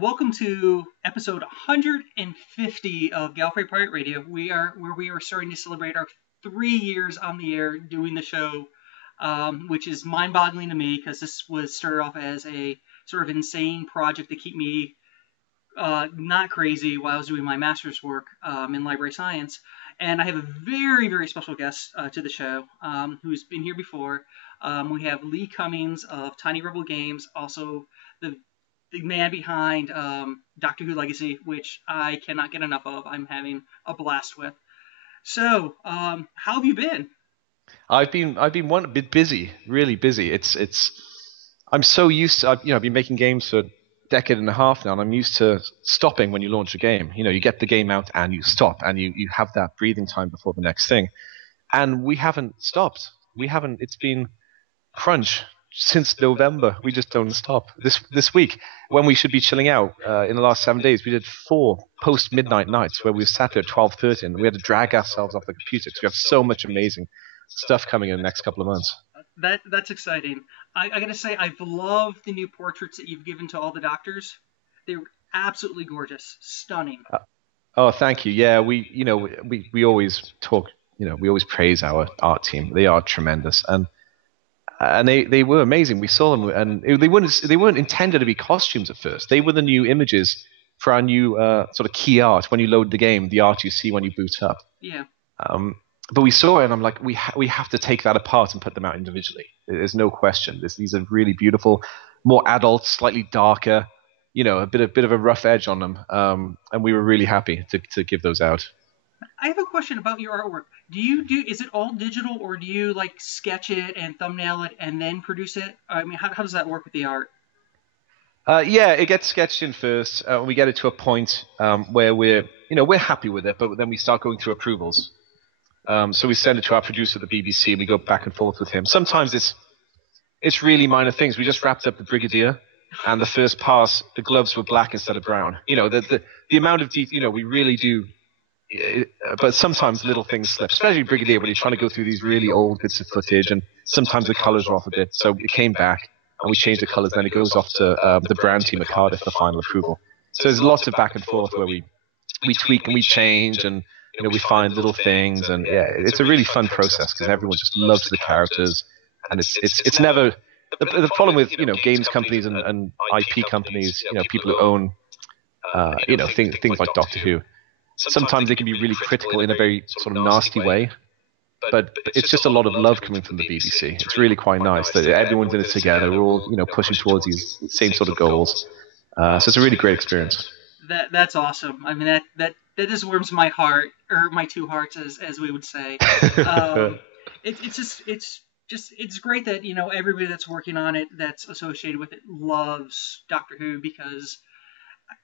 Welcome to episode 150 of Gallifrey Pirate Radio. We are starting to celebrate our 3 years on the air doing the show, which is mind-boggling to me because this was started off as a sort of insane project to keep me not crazy while I was doing my master's work in library science. And I have a very, very special guest to the show who's been here before. We have Lee Cummings of Tiny Rebel Games, also the man behind Doctor Who Legacy, which I cannot get enough of. I'm having a blast with. So, how have you been? I've been a bit busy, really busy. I'm so used to, I've been making games for a decade and a half now, and I'm used to stopping when you launch a game. You get the game out and you stop, and you have that breathing time before the next thing. And we haven't stopped. It's been crunch since November. We just don't stop. This week, when we should be chilling out, in the last 7 days, we did 4 post-midnight nights where we sat here at 12:30 and we had to drag ourselves off the computer because we have so much amazing stuff coming in the next couple of months. That's exciting. I gotta say, I've loved the new portraits that you've given to all the doctors. They're absolutely gorgeous, stunning. Oh, thank you. Yeah, we always talk. We always praise our art team. They are tremendous, and they were amazing. We saw them, and they weren't intended to be costumes at first. They were the new images for our new sort of key art. When you load the game, the art you see when you boot up. Yeah. But we saw it, and I'm like, we have to take that apart and put them out individually. There's no question. These are really beautiful, more adult, slightly darker, a bit of a rough edge on them. And we were really happy to give those out. I have a question about your artwork. Is it all digital, or do you like sketch it and thumbnail it and then produce it? I mean, how does that work with the art? Yeah, it gets sketched in first. We get it to a point where we're happy with it, but then we start going through approvals. So we send it to our producer at the BBC, and we go back and forth with him. Sometimes it's really minor things. We just wrapped up the Brigadier, and the first pass, the gloves were black instead of brown. The amount of detail, we really do. But sometimes little things slip, especially Brigadier, when you're trying to go through these really old bits of footage, and sometimes the colors are off a bit. So it came back, and we changed the colors, then it goes off to the brand team at Cardiff for final approval. So there's lots of back and forth where we tweak and we change, and we find little things, and yeah, it's a really fun process because everyone just loves the characters, and it's never the problem with games companies and IP companies, people who own things like Doctor Who. Sometimes they can be really critical in a very sort of nasty way, but it's just a lot of love coming from the BBC. It's really quite nice that everyone's in it together. We're all pushing towards these same sort of goals. So it's a really great experience. That's awesome. I mean, that just warms my heart, or my two hearts, as we would say. It's great that everybody that's working on it, that's associated with it, loves Doctor Who, because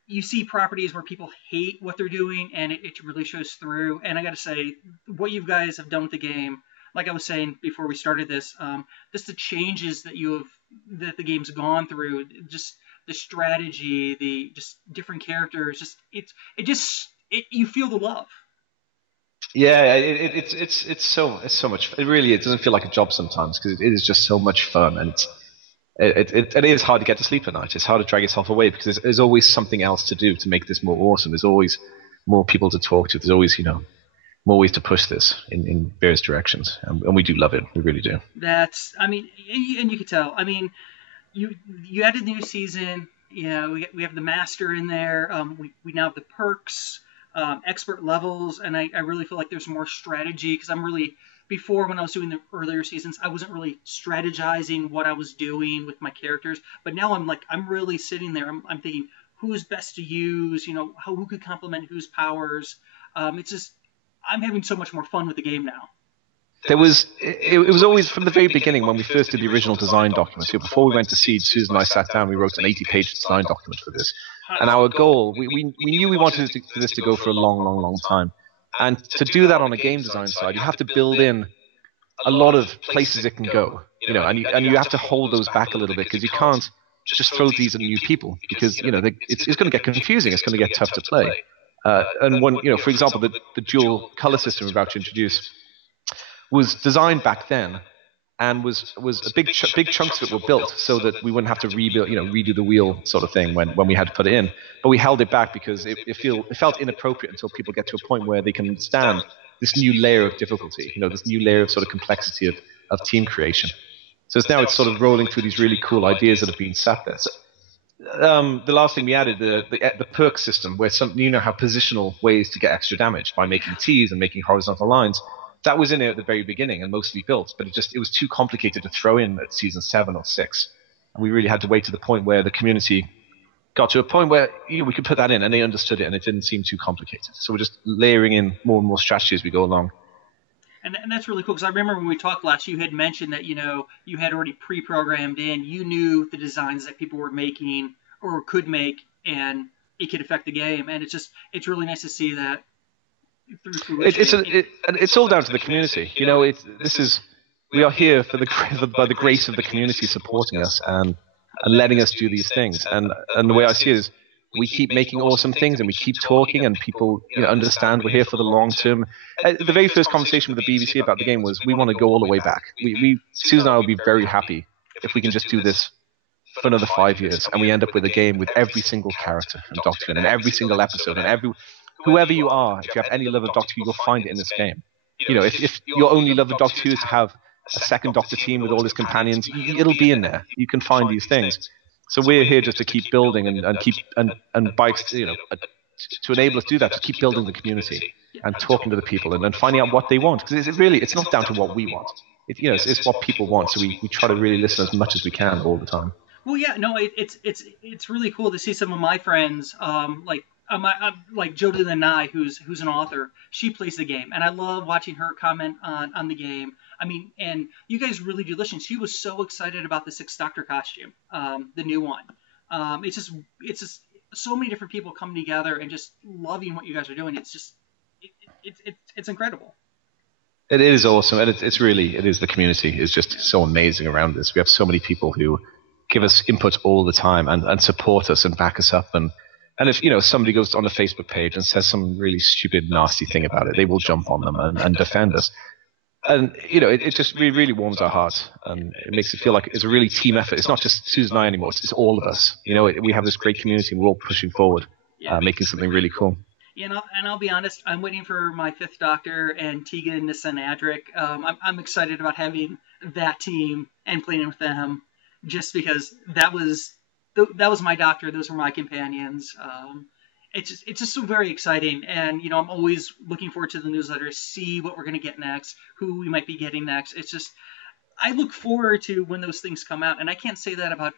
you see properties where people hate what they're doing, and it really shows through. And I got to say, what you guys have done with the game, like I was saying before we started this, just the changes that the game's gone through, just the strategy, the just different characters, you feel the love. Yeah, it's so much. It really doesn't feel like a job sometimes, because it is just so much fun, and it is hard to get to sleep at night. It's hard to drag yourself away because there's always something else to do to make this more awesome. There's always more people to talk to. There's always more ways to push this in various directions, and we do love it. We really do. And you can tell. I mean, you added the new season. We have the master in there. We now have the perks, expert levels, and I really feel like there's more strategy, because before, when I was doing the earlier seasons, I wasn't really strategizing what I was doing with my characters, but now I'm really sitting there. I'm thinking, who's best to use? Who could complement whose powers? I'm having so much more fun with the game now. It was always, from the very beginning, when we first did the original design documents. Before we went to Siege, Susan and I sat down. We wrote an 80-page design document for this, and our goal, we knew we wanted for this to go for a long, long, long time. And to do that on a game design side, you have to build in a lot of places it can go, and you have to hold those back a little bit, because you can't just throw these at new people, because it's going to get confusing. It's going to get tough to play. And when for example, the dual color system we're about to introduce was designed back then and was a big chunks of it were built so that we wouldn't have to redo the wheel sort of thing when we had to put it in. But we held it back because it felt inappropriate until people get to a point where they can understand this new layer of difficulty, this new layer of sort of complexity of team creation. So it's sort of rolling through these really cool ideas that have been sat there. So, the last thing we added, the perk system, where how positional ways to get extra damage by making T's and making horizontal lines. That was in there at the very beginning and mostly built, but it was too complicated to throw in at season 7 or 6. And we really had to wait to the point where the community got to a point where we could put that in and they understood it and it didn't seem too complicated. So we're just layering in more and more strategy as we go along. And that's really cool, because I remember when we talked last, you had mentioned that, you had already pre-programmed in, you knew the designs that people were making or could make, and it could affect the game. And it's really nice to see that through fruition. It's all down to the community. We are here by the grace of the community supporting us and letting us do these things. And the way I see it is, we keep making awesome things and we keep talking, and people understand we're here for the long term. The very first conversation with the BBC about the game was, we want to go all the way back. Susan and I will be very happy if we can just do this for another 5 years, and we end up with a game with every single character and Doctor Who, and every single episode, and whoever you are, if you have any love of Doctor Who, you'll find it in this game. If your only love of Doctor Who is to have a second Doctor team with all his companions, it'll be in there. You can find these things. So we're here just to keep building and by to enable us to do that, to keep building the community and talking to the people and finding out what they want, because it's not down to what we want. It's what people want. So we try to really listen as much as we can all the time. Well, yeah, no, it's really cool to see some of my friends, like Jodie Lanai, who's an author. She plays the game, and I love watching her comment on the game. I mean, and you guys really do listen. She was so excited about the Sixth Doctor costume, the new one. It's just so many different people coming together and just loving what you guys are doing. It's incredible. It is awesome, and it is the community is just so amazing around this. We have so many people who give us input all the time and support us and back us up. And if somebody goes on the Facebook page and says some really stupid, nasty thing about it, they will jump on them and defend us. And it just really warms our hearts, and it makes it feel like it's a really team effort. It's not just Susan and I anymore; it's all of us. We have this great community, and we're all pushing forward, making something really cool. And I'll be honest, I'm waiting for my Fifth Doctor and Tegan Nissen-Adric. I'm excited about having that team and playing with them, just because that was my Doctor. Those were my companions. It's just so very exciting, and I'm always looking forward to the newsletter, see what we're going to get next, who we might be getting next. It's just, I look forward to when those things come out, and I can't say that about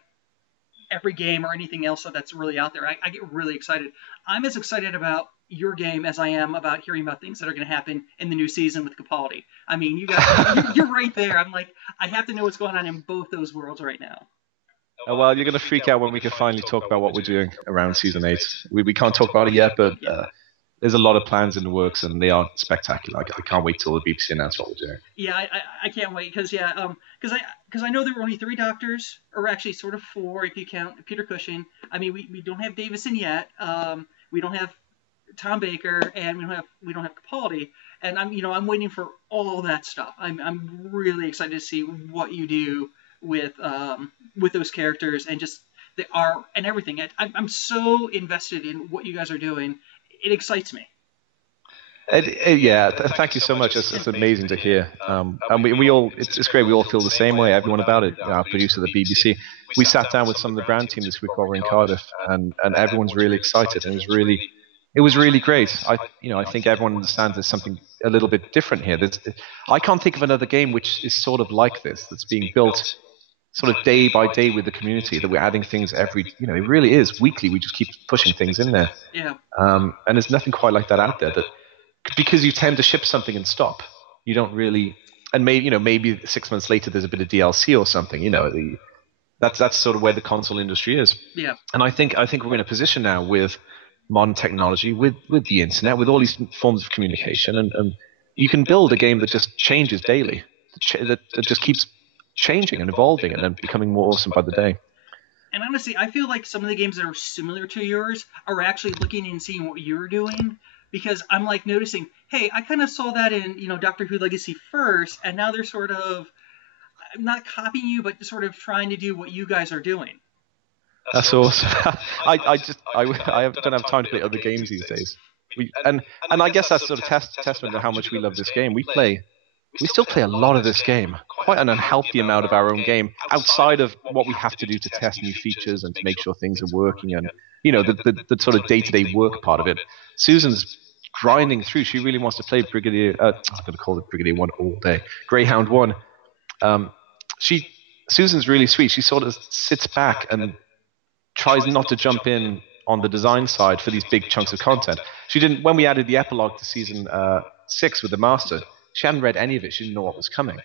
every game or anything else that's really out there. I get really excited. I'm as excited about your game as I am about hearing about things that are going to happen in the new season with Capaldi. I mean, you guys, you're right there. I'm like, I have to know what's going on in both those worlds right now. Well, you're going to freak out when we can finally talk about what we're doing around season 8. We can't talk about it yet, but there's a lot of plans in the works, and they are spectacular. I can't wait till the BBC announce what we're doing. Yeah, I can't wait, because I know there were only 3 Doctors, or actually sort of 4 if you count Peter Cushing. I mean, we don't have Davison yet. We don't have Tom Baker, and we don't have Capaldi. And I'm waiting for all that stuff. I'm really excited to see what you do with those characters and just the art and everything. I'm so invested in what you guys are doing. It excites me. Thank you so much. It's amazing to hear. And we all, it's great. We all feel the same way. Everyone about it. Our producer, the BBC. We sat down with some of the brand team this week while we're in Cardiff, and everyone's really excited. And it was really great. I think everyone understands there's something a little bit different here. I can't think of another game which is sort of like this, that's being built sort of day by day with the community, that we're adding things every, it really is weekly. We just keep pushing things in there. Yeah. And there's nothing quite like that out there, that because you tend to ship something and stop, you don't really, and maybe 6 months later there's a bit of DLC or something, that's sort of where the console industry is. Yeah. And I think we're in a position now with modern technology, with the internet, with all these forms of communication, and you can build a game that just changes daily, that just keeps changing and evolving and then becoming more awesome by the day. And honestly, I feel like some of the games that are similar to yours are actually looking and seeing what you're doing, because I'm like noticing, hey, I kind of saw that in Doctor Who Legacy first, and now they're sort of, not copying you, but sort of trying to do what you guys are doing. That's awesome. I don't have time to play other games these days. And I guess that's sort of testament to how much we love this game. We still play a lot of this game, quite an unhealthy amount of our own game, outside of what we have to do to test new features and to make sure things are working and, the sort of day-to-day work part of it. Susan's grinding through. She really wants to play Brigadier, I was going to call it Brigadier 1 all day, Greyhound 1. Susan's really sweet. She sort of sits back and tries not to jump in on the design side for these big chunks of content. She didn't, when we added the epilogue to season 6 with the Master, she hadn't read any of it. She didn't know what was coming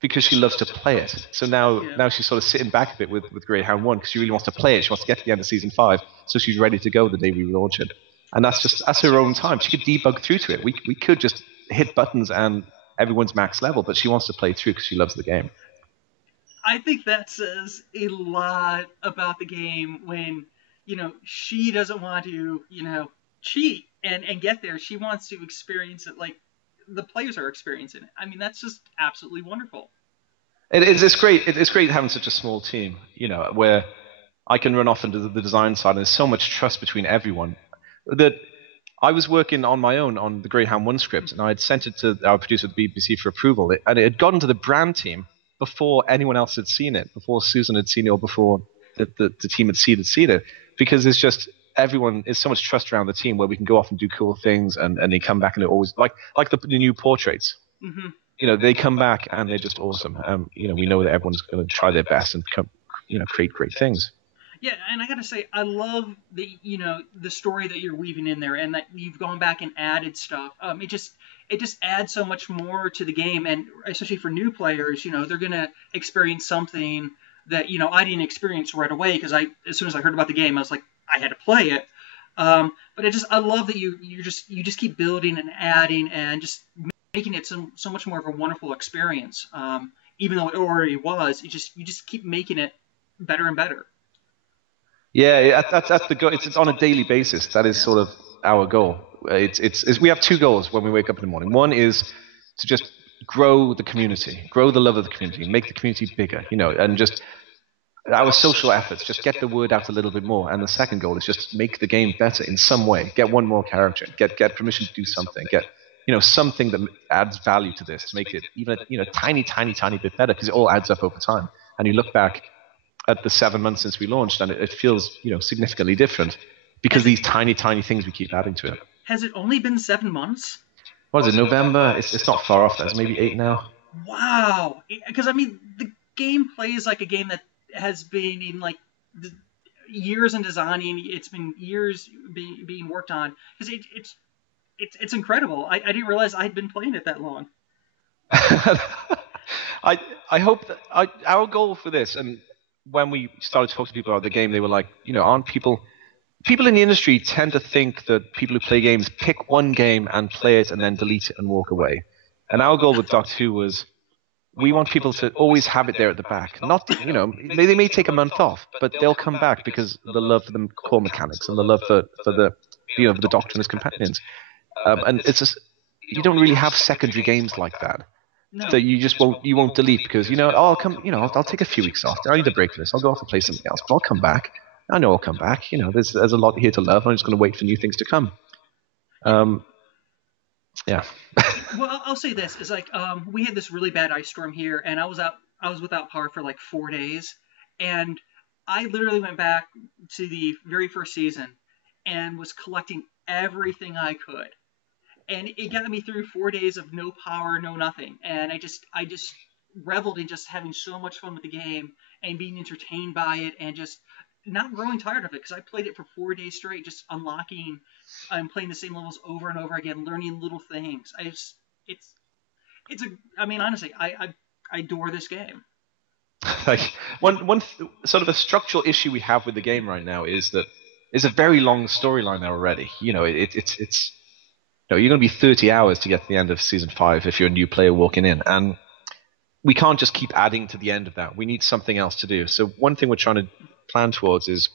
because she loves to play it. So now she's sort of sitting back a bit with Greyhound 1 because she really wants to play it. She wants to get to the end of season 5, so she's ready to go the day we launch it. And that's her own time. She could debug through to it. We could just hit buttons and everyone's max level, but she wants to play through because she loves the game. I think that says a lot about the game when, she doesn't want to, cheat and get there. She wants to experience it like the players are experiencing it. I mean, that's just absolutely wonderful. It's great. It's great having such a small team, where I can run off into the design side and there's so much trust between everyone that I was working on my own on the Greyhound 1 script and I had sent it to our producer at the BBC for approval. And it had gotten to the brand team before anyone else had seen it, before Susan had seen it or before the team had seen it, because it's just everyone is so much trust around the team where we can go off and do cool things and they come back and they're always like the new portraits. Mm-hmm. They come back and they're just awesome. We know that everyone's going to try their best and create great things. Yeah, and I gotta say, I love the story that you're weaving in there, and that you've gone back and added stuff. It just adds so much more to the game, and especially for new players, they're gonna experience something that I didn't experience right away because as soon as I heard about the game, I was like, I had to play it. But I love that you just keep building and adding and just making it so much more of a wonderful experience. Even though it already was, you just keep making it better and better. Yeah, that's the goal. It's on a daily basis. That is sort of our goal. We have two goals when we wake up in the morning. One is to just grow the community, grow the love of the community, make the community bigger, and just our social efforts, just get the word out a little bit more. And the second goal is just make the game better in some way. Get one more character, get permission to do something, get something that adds value to this to make it even a tiny bit better, because it all adds up over time. And you look back at the 7 months since we launched, and it feels significantly different because these tiny things we keep adding to it. Has it only been 7 months? What is it, November? It's not far off. It's maybe 8 now. Wow. Because, the game plays like a game that has been in, years in designing. It's been years being worked on. Because it's incredible. I didn't realize I'd been playing it that long. I hope that our goal for this, and when we started talking to people about the game, they were like, aren't people in the industry tend to think that people who play games pick one game and play it and then delete it and walk away. And our goal with Doctor Who was we want people to always have it there at the back. Not, they may take a month off, but they'll come back because of the love for the core mechanics and the love for the the Doctor and his companions. And it's just, you don't really have secondary games like that. No. That you won't delete because I'll come, I'll take a few weeks off. I need a break for this. I'll go off and play something else, but I'll come back. I know I'll come back. There's a lot here to love. I'm just going to wait for new things to come. Yeah. Well, I'll say this is we had this really bad ice storm here, and I was without power for 4 days, and I literally went back to the very first season and was collecting everything I could. And it got me through 4 days of no power, no nothing. And I just reveled in just having so much fun with the game and being entertained by it and just not growing tired of it, because I played it for 4 days straight, just unlocking and playing the same levels over and over again, learning little things. Honestly, I adore this game. One sort of a structural issue we have with the game right now is that it's a very long storyline already. It's you're going to be 30 hours to get to the end of season 5 if you're a new player walking in, and we can't just keep adding to the end of that. We need something else to do. So one thing we're trying to plan towards is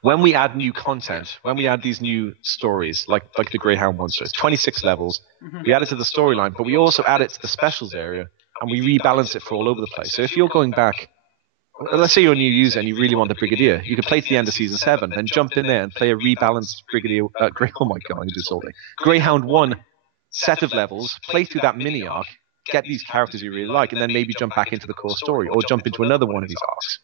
when we add new content, when we add these new stories, like the Greyhound monster, it's 26 levels. Mm-hmm. We add it to the storyline, but we also add it to the specials area, and we rebalance it for all over the place. So if you're going back, let's say you're a new user and you really want the Brigadier, you could play to the end of Season 7, then jump in there and play a rebalanced Brigadier, oh my god, I can do this all day. Greyhound 1 set of levels, play through that mini-arc, get these characters you really like, and then maybe jump back into the core story, or jump into another one of these arcs.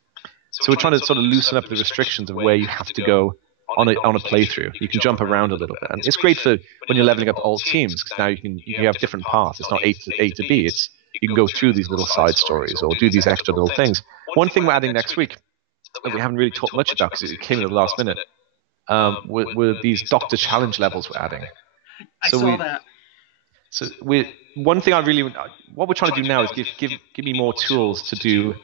So we're trying to sort of loosen up the restrictions of where you have to go on a playthrough. You can jump around a little bit, and it's great for when you're leveling up old teams, because now you have different paths. It's not A to B. It's you can go through these little side stories or do these extra little things. One thing we're adding next week that we haven't really talked much about because it came in at the last minute were these Doctor Challenge levels we're adding. I saw that. So one thing what we're trying to do now is give me more tools to do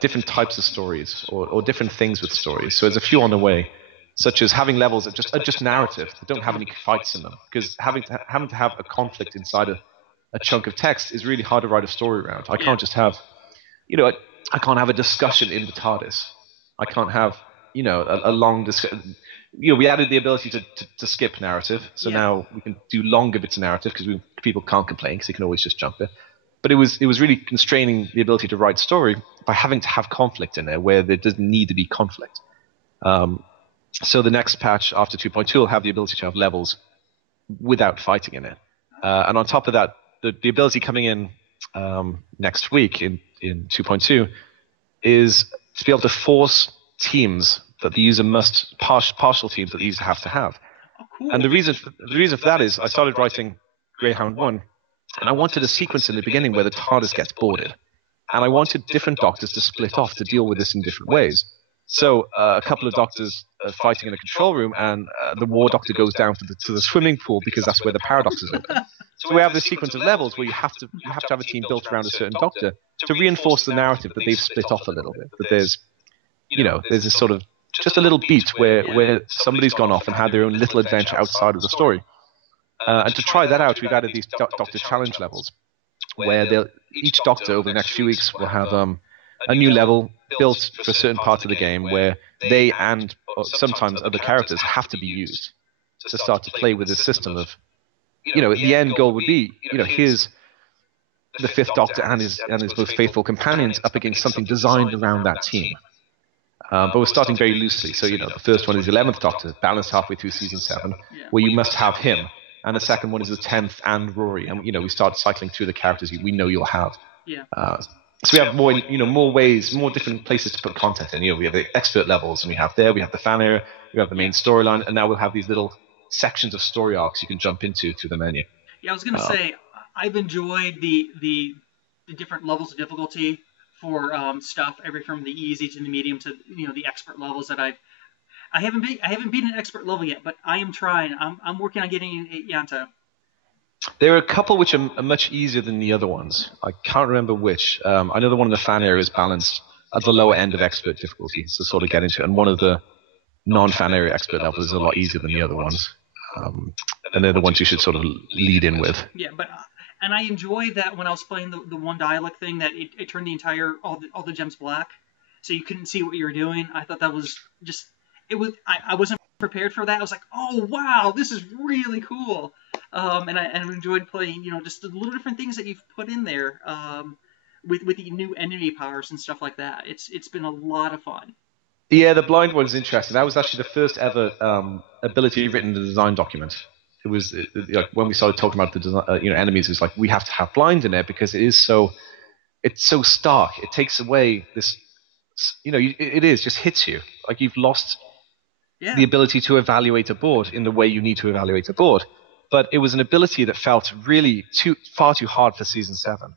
different types of stories or different things with stories. So there's a few on the way, such as having levels that just narrative that don't have any fights in them, because having to have a conflict inside a chunk of text is really hard to write a story around. I can't just have, I can't have a discussion in the TARDIS. I can't have, a long discussion. We added the ability to skip narrative, so now we can do longer bits of narrative because people can't complain because they can always just jump it. But it was really constraining the ability to write story by having to have conflict in there where there doesn't need to be conflict. So the next patch after 2.2 will have the ability to have levels without fighting in it. And on top of that, the ability coming in next week in 2.2 is to be able to force teams that the user must, partial teams that the user have to have. Oh, cool. And the reason for that is I started writing Greyhound 1, and I wanted a sequence in the beginning where the TARDIS gets boarded. And I wanted different doctors to split off to deal with this in different ways. So a couple of doctors are fighting in a control room, and the war doctor goes down to the swimming pool because that's where the paradox is open. So we have this sequence of levels where you have to have a team built around a certain doctor to reinforce the narrative that they've split off a little bit. That there's this sort of just a little beat where somebody's gone off and had their own little adventure outside of the story. And to try that out, we've added these Doctor Challenge levels, where each Doctor over the next few weeks will have a new level built for certain parts of the game where they and sometimes other characters have to be used to start to play with this system of, the end goal would be, here's the Fifth Doctor and his most faithful companions up against something designed around that team. But we're starting very loosely. So, the first one is the 11th Doctor, balanced halfway through Season 7, where you must have him. And the second one is the 10th and Rory. And, we start cycling through the characters we know you'll have. Yeah. So we have more ways, more different places to put content in. We have the expert levels, and we have the fan area, we have the main storyline, and now we'll have these little sections of story arcs you can jump into through the menu. Yeah, I was going to say, I've enjoyed the different levels of difficulty for stuff, every from the easy to the medium to the expert levels that I haven't beaten an expert level yet, but I am trying. I'm working on getting Yanto. There are a couple which are much easier than the other ones. I can't remember which. I know the one in the fan area is balanced at the lower end of expert difficulty to sort of get into, and one of the non-fan area expert levels is a lot easier than the other ones. And they're the ones you should sort of lead in with. Yeah, and I enjoyed that when I was playing the one dialect thing, that it turned all the gems black, so you couldn't see what you were doing. I thought that was just I wasn't prepared for that. I was like, oh wow, this is really cool. And I enjoyed playing, just the little different things that you've put in there with the new enemy powers and stuff like that. It's been a lot of fun. Yeah, the blind one is interesting. That was actually the first ever ability written in the design document. It was when we started talking about the design, enemies. It was like we have to have blind in there because it's so stark. It takes away this, it is just hits you like you've lost the ability to evaluate a board in the way you need to evaluate a board. But it was an ability that felt really far too hard for Season 7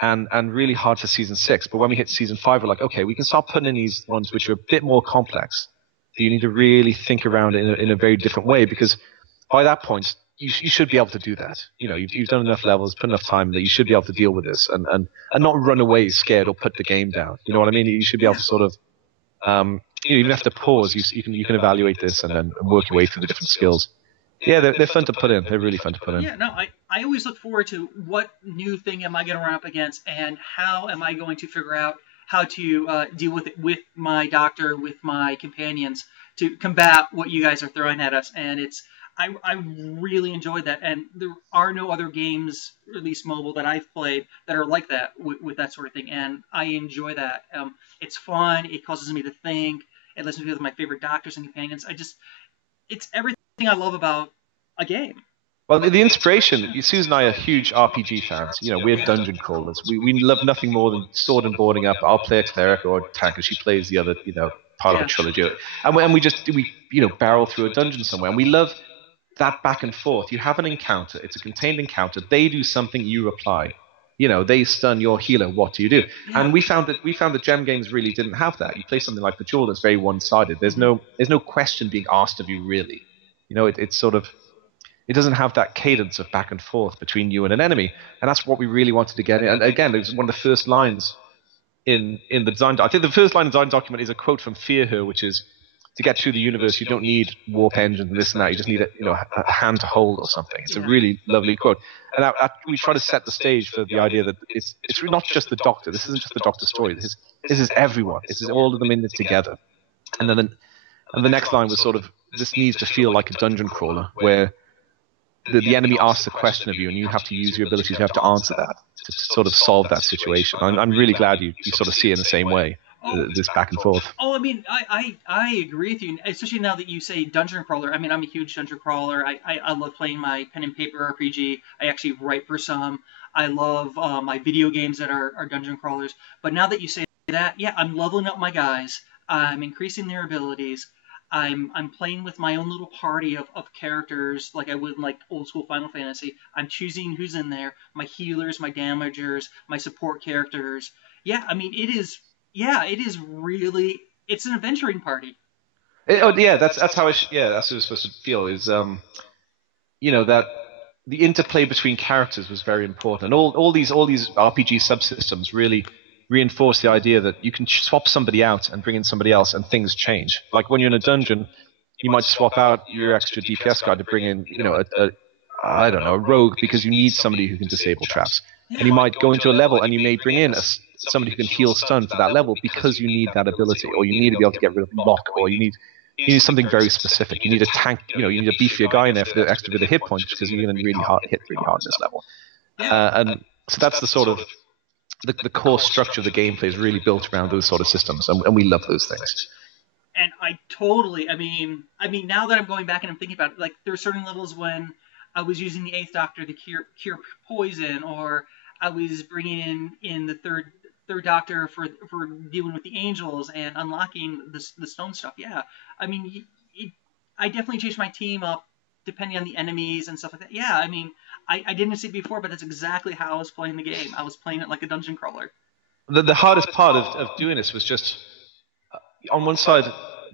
and really hard for Season 6. But when we hit Season 5, we're like, okay, we can start putting in these ones which are a bit more complex. You need to really think around it in a very different way, because by that point, you should be able to do that. You've done enough levels, put enough time that you should be able to deal with this and not run away scared or put the game down. You know what I mean? You should be able to sort of, you don't have to pause. You can evaluate this and then work your way through the different skills. Yeah, they're fun to put in. They're really fun to put in. Yeah, no, I always look forward to what new thing am I going to run up against, and how am I going to figure out how to deal with it with my doctor, with my companions, to combat what you guys are throwing at us. And I really enjoyed that, and there are no other games, or at least mobile, that I've played that are like that with that sort of thing, and I enjoy that. It's fun. It causes me to think. It lets me with my favorite doctors and companions. It's everything I love about a game. Well, the inspiration, Susan and I are huge RPG fans. We're dungeon crawlers. We love nothing more than sword and boarding up. I'll play a cleric or a tank, she plays the other, part of a trilogy. And we just, barrel through a dungeon somewhere. And we love that back and forth. You have an encounter. It's a contained encounter. They do something, you reply. They stun your healer. What do you do? And we found that gem games really didn't have that. You play something like Bejeweled, it's very one-sided. There's no question being asked of you, really. It's sort of, it doesn't have that cadence of back and forth between you and an enemy, and that's what we really wanted to get in. And again, it was one of the first lines in the design. I think the first line in the design document is a quote from Fear Her, which is, "To get through the universe, you don't need warp engines and this and that. You just need a hand to hold or something." It's a really lovely quote, and we try to set the stage for the idea that it's not just the Doctor. This isn't just the Doctor story. This is everyone. This is all of them in it together. And then the next line was sort of, "This needs to feel like a dungeon crawler where the enemy asks a question of you, and you have to use your abilities. You have to answer that to sort of solve that situation." I'm really glad you sort of see it in the same way, this back and forth. Oh, I mean, I agree with you, especially now that you say dungeon crawler. I mean, I'm a huge dungeon crawler. I love playing my pen and paper RPG. I actually write for some. I love my video games that are dungeon crawlers. But now that you say that, yeah, I'm leveling up my guys. I'm increasing their abilities. I'm playing with my own little party of characters like I would in like old school Final Fantasy. I'm choosing who's in there, my healers, my damagers, my support characters. Yeah, I mean, it is really, it's an adventuring party. That's how that's what it's supposed to feel, is that the interplay between characters was very important. And all these RPG subsystems really reinforce the idea that you can swap somebody out and bring in somebody else, and things change. Like when you're in a dungeon, you might swap out your extra DPS guy to bring in, a rogue, because you need somebody who can disable traps. And you might go into a level and you may bring in somebody who can heal stun for that level because you need that ability, or you need to be able to get rid of lock, or you need something very specific. You need a tank, you need a beefier guy in there for the extra bit of hit points because you're going to hit really hard in this level. And so that's the sort of the core structure of the gameplay is really built around those sort of systems, and we love those things. And I mean, now that I'm going back and I'm thinking about it, like there are certain levels when I was using the Eighth Doctor to cure poison, or I was bringing in the third Doctor for dealing with the angels and unlocking the stone stuff. Yeah, I mean, I definitely changed my team up depending on the enemies and stuff like that. Yeah, I mean, I didn't see it before, but that's exactly how I was playing the game. I was playing it like a dungeon crawler. The hardest part of doing this was just, on one side,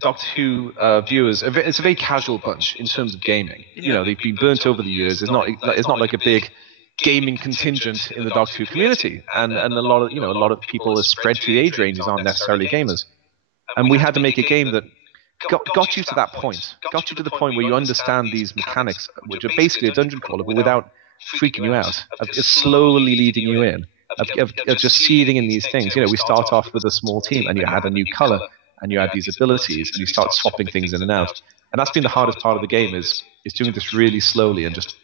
Doctor Who viewers, it's a very casual bunch in terms of gaming. Yeah. They've been burnt over the years. It's not like a big gaming contingent in the Doctor Who community, and a lot of people are spread through the age ranges aren't necessarily gamers. And we had to make a game that got you to that point, got you to the point where you understand these mechanics, which are basically a dungeon crawler, but without freaking you out, of just slowly leading you in, of just seeding in these things. We start off with a small team, and you had a new color, and you had these abilities, and you start swapping things in and out. And that's been the hardest part of the game, is doing this really slowly and just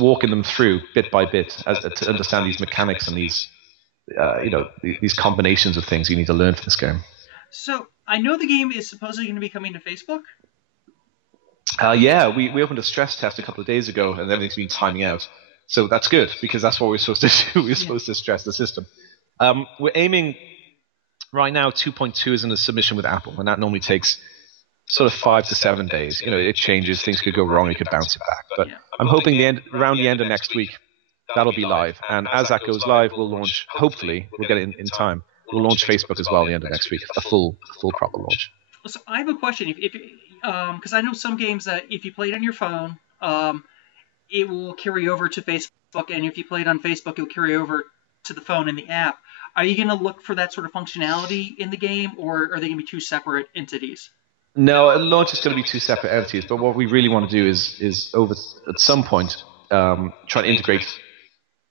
walking them through bit by bit to understand these mechanics and these combinations of things you need to learn for this game. So I know the game is supposedly going to be coming to Facebook. We opened a stress test a couple of days ago, and everything's been timing out. So that's good, because that's what we're supposed to do. We're supposed to stress the system. We're aiming right now. 2.2 is in a submission with Apple, and that normally takes sort of 5 to 7 days. It changes. Things could go wrong. You could bounce it back. But I'm hoping around the end of next week, that'll be live. And as that goes live, we'll launch. Hopefully, we'll get it in time. We'll launch Facebook as well at the end of next week. A full proper launch. So I have a question. Because I know some games that if you play it on your phone, it will carry over to Facebook, and if you play it on Facebook, it'll carry over to the phone in the app. Are you going to look for that sort of functionality in the game, or are they going to be two separate entities? No, launch is going to be two separate entities. But what we really want to do is over at some point try to integrate.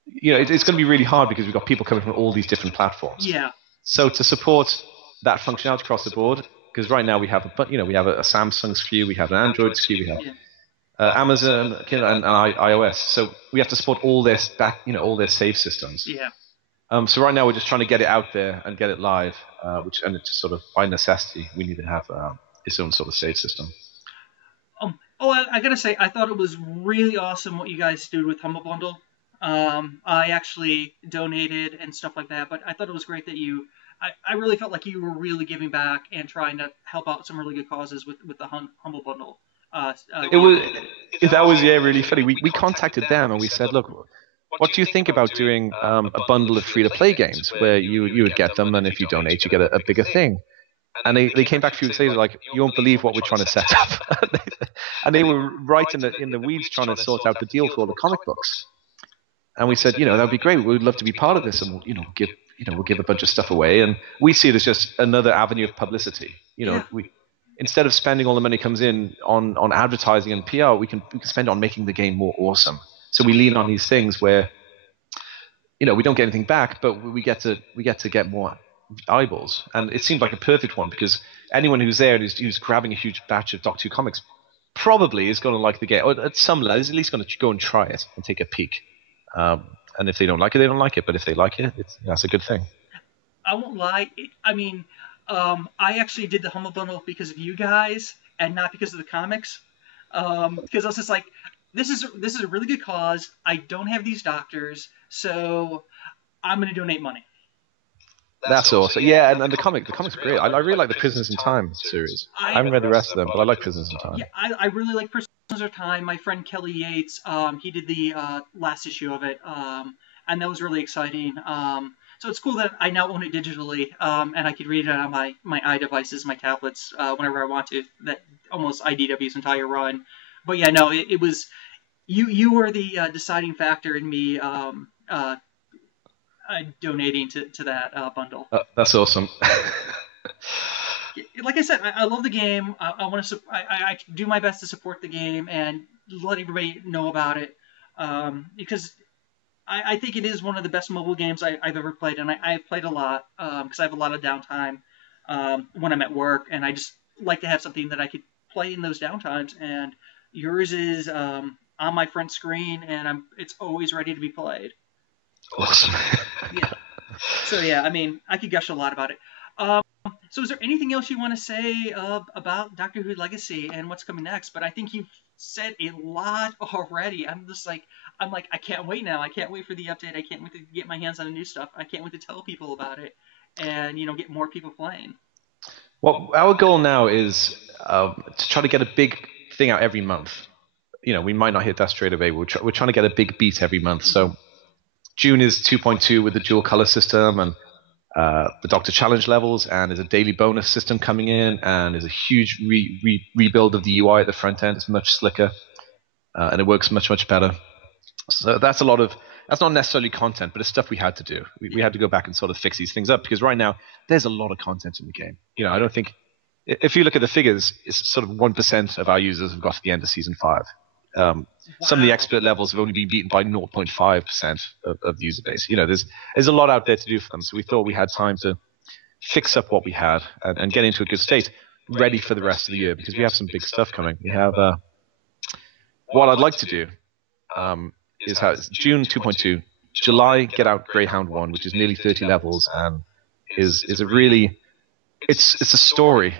It's going to be really hard because we've got people coming from all these different platforms. Yeah. So to support that functionality across the board, because right now we have a Samsung SKU, we have an Android SKU, we have Amazon, and iOS. So we have to support all their all their save systems. Yeah. So right now we're just trying to get it out there and get it live, and it's sort of by necessity we need to have its own sort of save system. I gotta say, I thought it was really awesome what you guys did with Humble Bundle. I actually donated and stuff like that, but I thought it was great that I really felt like you were really giving back and trying to help out some really good causes with the Humble Bundle. That was really funny. We contacted them and we said, look, what do you think about doing a bundle of free-to-play games where you would get them, and if you donate, you get a bigger thing? And they came back a few weeks later like, you won't believe what we're trying to set up. And they were right in the weeds trying to sort out the deal for all the comic books. And we said, that would be great. We'd love to be part of this, and we'll give a bunch of stuff away. And we see it as just another avenue of publicity. Instead of spending all the money comes in on advertising and PR, we can spend on making the game more awesome. So we lean on these things where, we don't get anything back, but we get to get more eyeballs. And it seemed like a perfect one because anyone who's there and who's grabbing a huge batch of Doctor Who comics probably is going to like the game, or at some level is at least going to go and try it and take a peek. And if they don't like it, they don't like it. But if they like it, that's a good thing. I won't lie. I actually did the Humble Bundle because of you guys and not because of the comics. Because I was just like, this is a really good cause. I don't have these doctors, so I'm going to donate money. That's awesome. Yeah, and the comics are great. I really like the Prisoners in Time series. I haven't read the rest of them, but I like Prisoners in Time. Yeah, I really like Prisoners in Time. My friend Kelly Yates, he did the last issue of it, and that was really exciting. So it's cool that I now own it digitally, and I could read it on my iDevices, my tablets, whenever I want to. That almost IDW's entire run. But yeah, no, it was you were the deciding factor in me donating to that bundle. That's awesome. Like I said, I love the game. I want to. I do my best to support the game and let everybody know about it, because I think it is one of the best mobile games I've ever played, and I've played a lot because I have a lot of downtime when I'm at work, and I just like to have something that I could play in those downtimes. And yours is on my front screen, and it's always ready to be played. Awesome. Yeah. So yeah, I could gush a lot about it. So is there anything else you want to say about Doctor Who Legacy and what's coming next? But I think you've said a lot already. I'm like, I can't wait now. I can't wait for the update. I can't wait to get my hands on the new stuff. I can't wait to tell people about it and, get more people playing. Well, our goal now is to try to get a big thing out every month. We might not hit that straight away. We're trying to get a big beat every month. So June is 2.2 with the dual color system and the Doctor Challenge levels, and there's a daily bonus system coming in, and there's a huge rebuild of the UI at the front end. It's much slicker, and it works much, much better. So that's not necessarily content, but it's stuff we had to do. We had to go back and sort of fix these things up because right now there's a lot of content in the game. I don't think, if you look at the figures, it's sort of 1% of our users have got to the end of season 5. Wow. Some of the expert levels have only been beaten by 0.5% of the user base. There's a lot out there to do for them. So we thought we had time to fix up what we had and get into a good state, ready for the rest of the year, because we have some big stuff coming. We have what I'd like to do is it's June 2.2, July get out Greyhound 1, which is nearly 30 levels and is a really it's a story.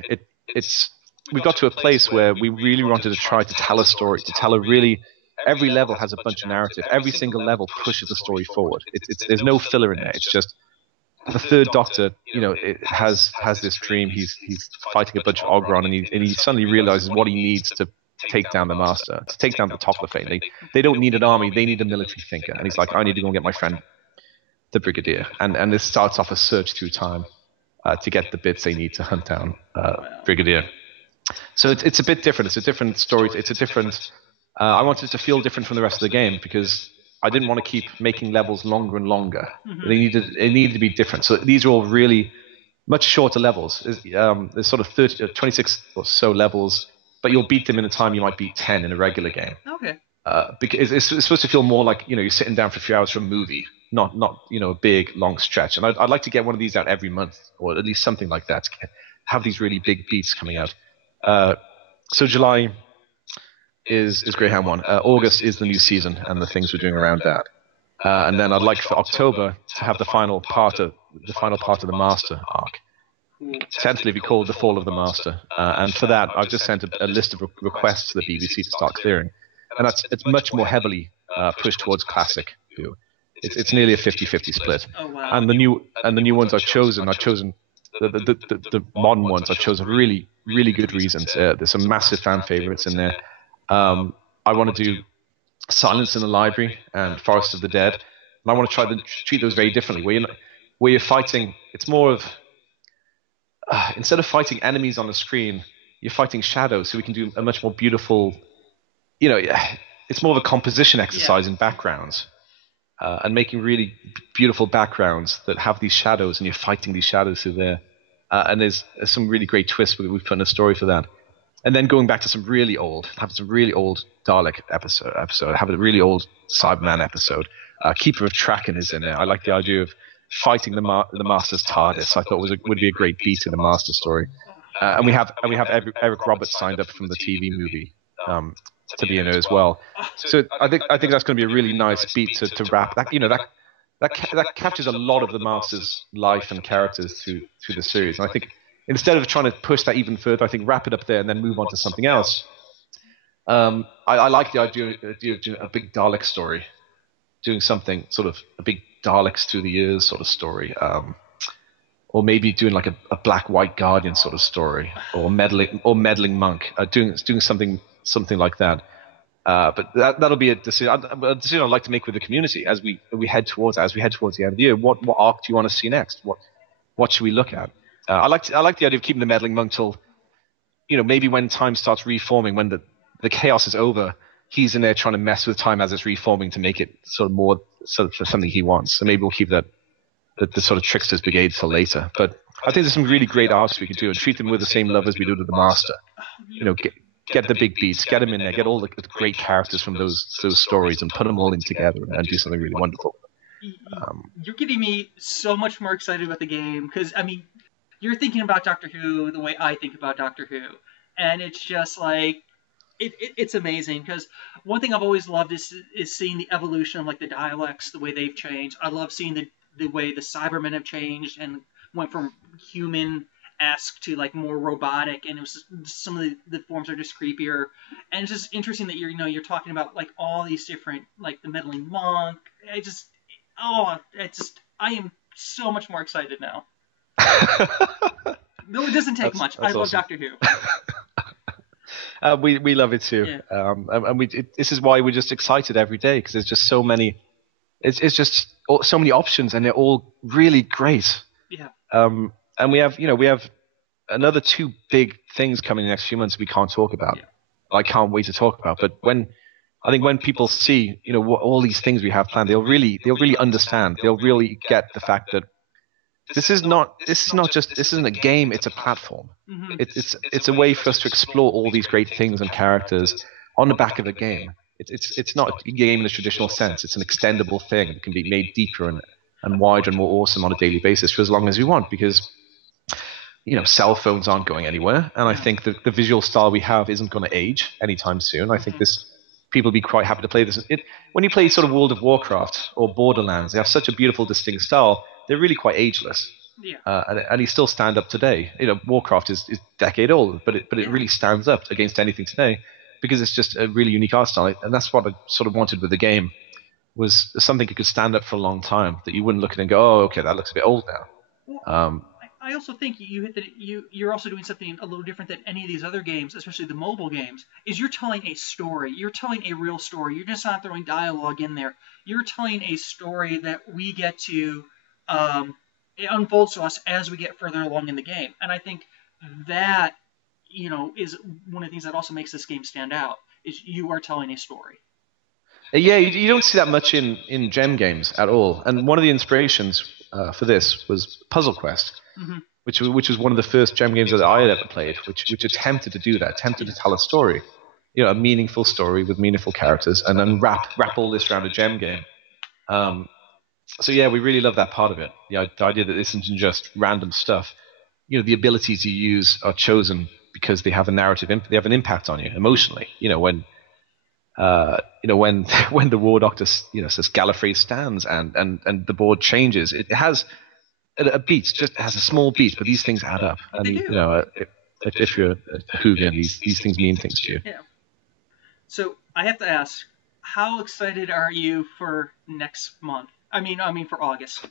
We've got to a place where we really wanted to try to tell a story, to tell a really. Every level has a bunch of narrative. Every single level pushes the story forward. There's no filler in there. It's just the third Doctor. It has this dream. He's fighting a bunch of Ogron, and he suddenly realizes what he needs to take down the Master, to take down the Toclafane. They don't need an army. They need a military thinker. And he's like, I need to go and get my friend, the Brigadier. And this starts off a search through time to get the bits they need to hunt down Brigadier. So it's a bit different. It's a different story. It's a different. I wanted it to feel different from the rest of the game because I didn't want to keep making levels longer and longer. Mm-hmm. It needed to be different. So these are all really much shorter levels. There's sort of 26 or so levels, but you'll beat them in a time you might beat 10 in a regular game. Okay. Because it's supposed to feel more like you're sitting down for a few hours for a movie, not a big long stretch. And I'd like to get one of these out every month, or at least something like that. To have these really big beats coming out. So July, is Greyhound 1. August is the new season and the things we're doing around that. And then I'd like for October to have the final part of the Master arc. Tentatively called The Fall of the Master. And for that, I've just sent a list of requests to the BBC to start clearing. And it's much more heavily pushed towards classic Who. It's nearly a 50-50 split. Oh, wow. And the new ones I've chosen the modern ones I've chosen really, really good reasons. There's some massive fan favorites in there. I want to do Silence in the Library and Forest of the Dead. And I want to try to treat those very differently. Where you're fighting, it's more of instead of fighting enemies on the screen, you're fighting shadows. So we can do a much more beautiful, it's more of a composition exercise in backgrounds, and making really beautiful backgrounds that have these shadows, and you're fighting these shadows through there. And there's some really great twists we've put in a story for that. And then going back to some really old Dalek episode, have a really old Cyberman episode. Keeper of Traken is in there. I like the idea of fighting the Master's TARDIS. I thought would be a great beat in the Master story. And we have Eric Roberts signed up from the TV movie to be in it as well. So I think that's going to be a really nice beat to wrap that. That captures a lot of the Master's life and characters through the series. And I think instead of trying to push that even further, I think wrap it up there and then move on to something else. I like the idea of doing a big Dalek story, doing something sort of a big Daleks through the years sort of story, or maybe doing like a Black-White Guardian sort of story, or meddling monk, doing something like that. But that'll be a decision I'd like to make with the community as we head towards the end of the year. What arc do you want to see next? What should we look at? I like the idea of keeping the meddling monk till, maybe when time starts reforming, when the chaos is over, he's in there trying to mess with time as it's reforming to make it sort of more sort of something he wants. So maybe we'll keep the sort of tricksters brigade till later. But I think there's some really great arcs we can do and treat them with the same love as we do to the Master. Get the big beats, get them in there, get all the great characters from those stories and put them all in together and do something really wonderful. You're getting me so much more excited about the game because, you're thinking about Doctor Who the way I think about Doctor Who. And it's just like, it's amazing because one thing I've always loved is seeing the evolution of like the dialects, the way they've changed. I love seeing the way the Cybermen have changed and went from human-esque to like more robotic, and it was just, some of the forms are just creepier. And it's just interesting that you're talking about like all these different, like the meddling monk. I am so much more excited now. No, it doesn't take much. I love awesome. Doctor Who. We love it too, and this is why we're just excited every day because there's just so many. It's just so many options, and they're all really great. Yeah. And we have another 2 big things coming in the next few months we can't talk about. Yeah. I can't wait to talk about. But when people see what all these things we have planned, they'll really understand. They'll really get the fact that this isn't a game. It's a platform. Mm-hmm. It's a way for us to explore all these great things and characters on the back of a game. It's not a game in the traditional sense. It's an extendable thing that can be made deeper and wider and more awesome on a daily basis for as long as we want because cell phones aren't going anywhere, and I think the visual style we have isn't going to age anytime soon. I think people will be quite happy to play this. When you play sort of World of Warcraft or Borderlands, they have such a beautiful, distinct style. They're really quite ageless. Yeah. And they still stand up today. Warcraft is decade old, but it really stands up against anything today because it's just a really unique art style. And that's what I sort of wanted with the game, was something that could stand up for a long time, that you wouldn't look at it and go, oh, okay, that looks a bit old now. Well, I also think you hit that you're also doing something a little different than any of these other games, especially the mobile games, is you're telling a story. You're telling a real story. You're just not throwing dialogue in there. You're telling a story that we get to it unfolds to us as we get further along in the game. And I think that, is one of the things that also makes this game stand out, is you are telling a story. Yeah, you don't see that much in gem games at all. And one of the inspirations for this was Puzzle Quest, mm-hmm. which was one of the first gem games that I had ever played, which attempted to do that, attempted to tell a story, a meaningful story with meaningful characters, and then wrap all this around a gem game. So yeah, we really love that part of it. The idea that this isn't just random stuff. The abilities you use are chosen because they have a narrative, they have an impact on you emotionally. When when when the War Doctor says Gallifrey stands and the board changes, it has a beat, just has a small beat, but these things add up. And They do. if you're a Whovian, these things mean things to you. Yeah. So I have to ask, how excited are you for next month? I mean for August.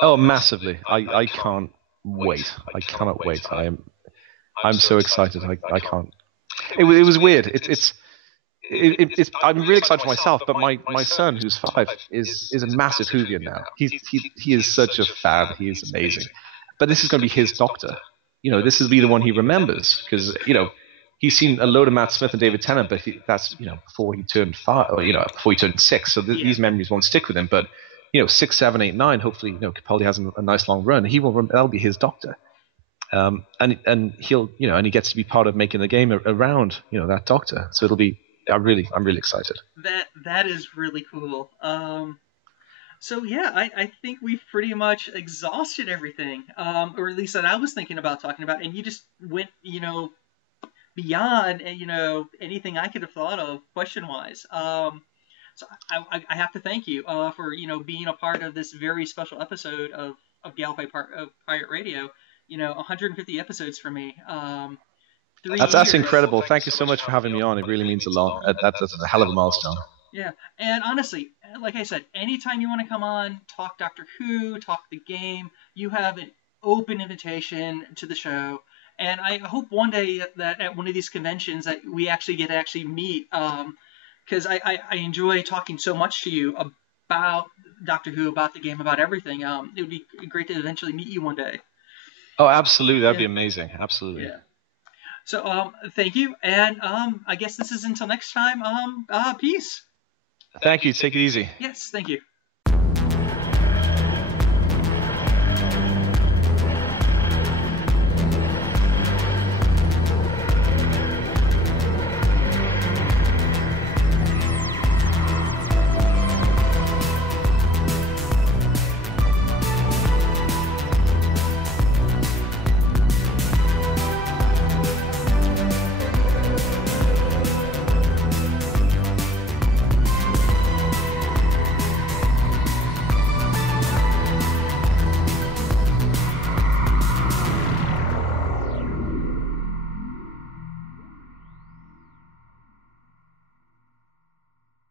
Oh, massively! I can't wait. I cannot wait. I'm so excited. I can't. It was weird. I'm really excited for myself, but my son, who's 5, is a massive Whovian now. He is such a fan. He is amazing. But this is going to be his Doctor. This will be the one he remembers because he's seen a load of Matt Smith and David Tennant, but that's before he turned 5, or before he turned 6. So these memories won't stick with him. But 6, 7, 8, 9. Hopefully, Capaldi has a nice long run. That'll be his Doctor. And he'll and he gets to be part of making the game around that Doctor. So it'll be. I'm really excited. That is really cool. So yeah, I think we've pretty much exhausted everything, or at least that I was thinking about talking about, and you just went beyond anything I could have thought of question wise. So I have to thank you for being a part of this very special episode of Gallifrey Pirate Radio. 150 episodes for me. That's incredible. Thank you so much for having me on. It really means a lot. That's a hell of a milestone. Yeah, and honestly, like I said, anytime you want to come on, talk Doctor Who, talk the game, you have an open invitation to the show. And I hope one day that at one of these conventions that we actually get to meet, because I enjoy talking so much to you about Doctor Who, about the game, about everything. It would be great to eventually meet you one day. Oh, absolutely. That'd be amazing. Absolutely. Yeah. So, thank you. And I guess this is until next time. Peace. Thank you. Take it easy. Yes, thank you.